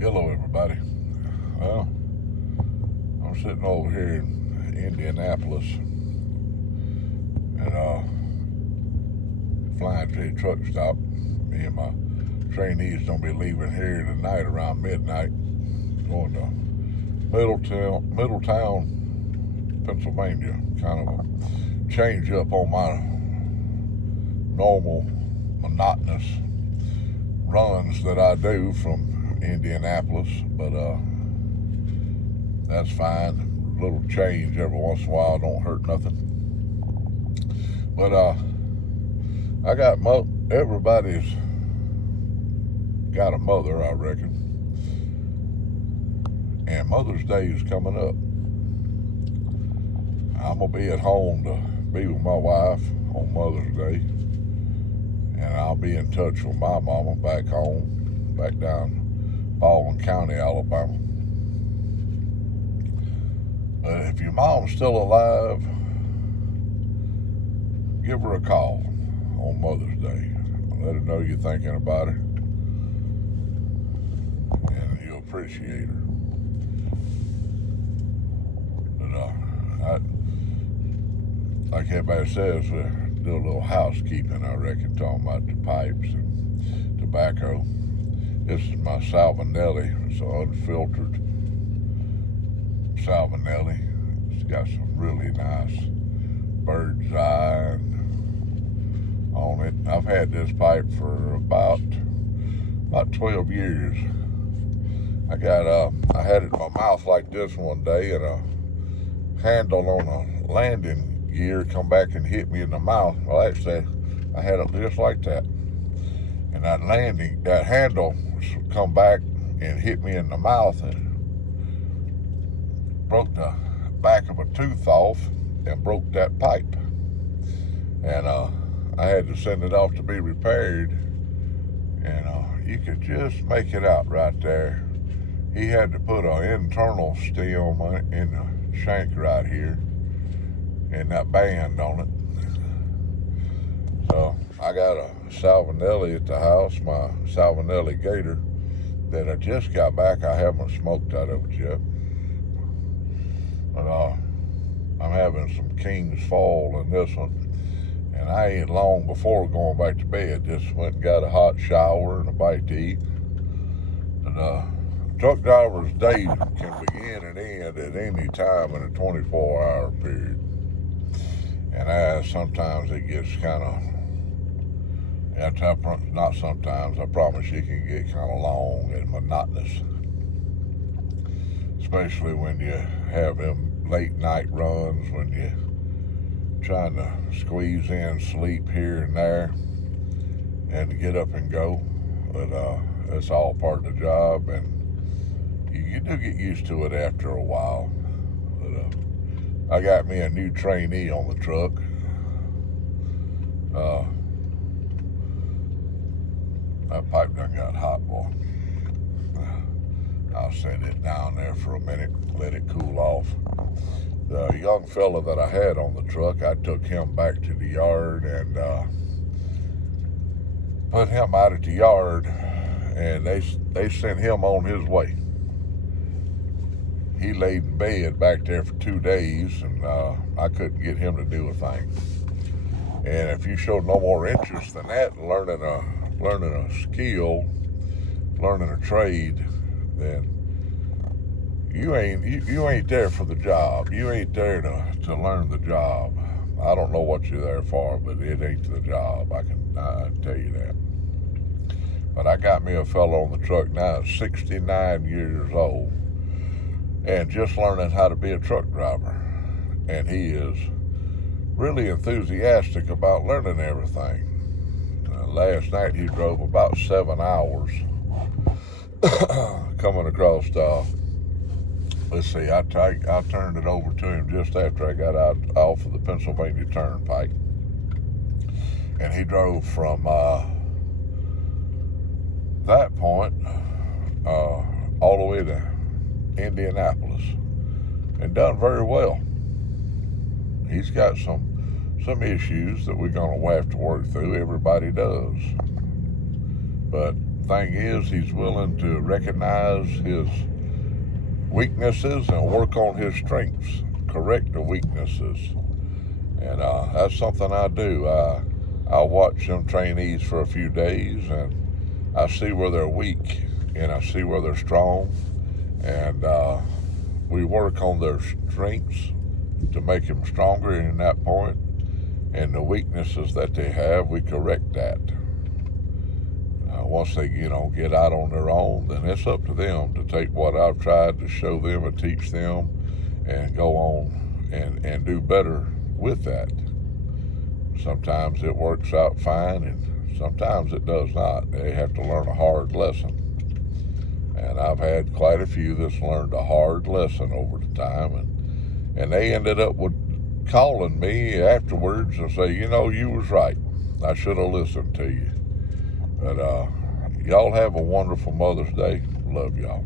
Hello, everybody. Well, I'm sitting over here in Indianapolis and flying to a truck stop. Me and my trainees gonna be leaving here tonight around midnight, going to Middletown, Pennsylvania. Kind of a change up on my normal, monotonous runs that I do from Indianapolis, but that's fine. A little change every once in a while don't hurt nothing. But I got everybody's got a mother, I reckon, and Mother's Day is coming up. I'm gonna be at home to be with my wife on Mother's Day, and I'll be in touch with my mama back home, back down Baldwin County, Alabama. But if your mom's still alive, give her a call on Mother's Day. Let her know you're thinking about her and you appreciate her. But like everybody says, do a little housekeeping, I reckon, talking about the pipes and tobacco. This is my Salvinelli. It's an unfiltered Salvinelli. It's got some really nice bird's eye on it. I've had this pipe for about 12 years. I had it in my mouth like this one day, and a handle on a landing gear come back and hit me in the mouth. Well, actually, I had it just like that. And that handle come back and hit me in the mouth and broke the back of a tooth off and broke that pipe. And I had to send it off to be repaired. And you could just make it out right there. He had to put an internal stem in the shank right here and that band on it. So I got a Salvinelli at the house, my Salvinelli Gator, that I just got back. I haven't smoked out of it yet. But I'm having some King's Fall in this one. And I ain't long before going back to bed. Just went and got a hot shower and a bite to eat. And truck driver's day can begin and end at any time in a 24-hour period. And sometimes it gets kind of, not sometimes, I promise it can get kind of long and monotonous. Especially when you have them late night runs, when you're trying to squeeze in sleep here and there and to get up and go. But it's all part of the job, and you do get used to it after a while. But I got me a new trainee on the truck. That pipe done got hot, boy. I'll set it down there for a minute, let it cool off. The young fella that I had on the truck, I took him back to the yard and put him out at the yard, and they sent him on his way. He laid in bed back there for 2 days, and I couldn't get him to do a thing. And if you show no more interest than that in learning a skill, learning a trade, then you ain't there for the job. You ain't there to learn the job. I don't know what you're there for, but it ain't the job. I can tell you that. But I got me a fellow on the truck now, 69 years old, and just learning how to be a truck driver. And he is really enthusiastic about learning everything. Last night he drove about 7 hours coming across, let's see, I turned it over to him just after I got out off of the Pennsylvania Turnpike. And he drove from that point all the way to Indianapolis and done very well. He's got some issues that we're going to have to work through. Everybody does. But thing is, he's willing to recognize his weaknesses and work on his strengths, correct the weaknesses. And that's something I do. I watch them trainees for a few days, and I see where they're weak, and I see where they're strong, and we work on their strengths to make them stronger in that point, and the weaknesses that they have, we correct that. Once they, get out on their own, then it's up to them to take what I've tried to show them and teach them and go on and do better with that. Sometimes it works out fine, and sometimes it does not. They have to learn a hard lesson. And I've had quite a few that's learned a hard lesson over the time, and they ended up with calling me afterwards and say, you was right. I should have listened to you. But y'all have a wonderful Mother's Day. Love y'all.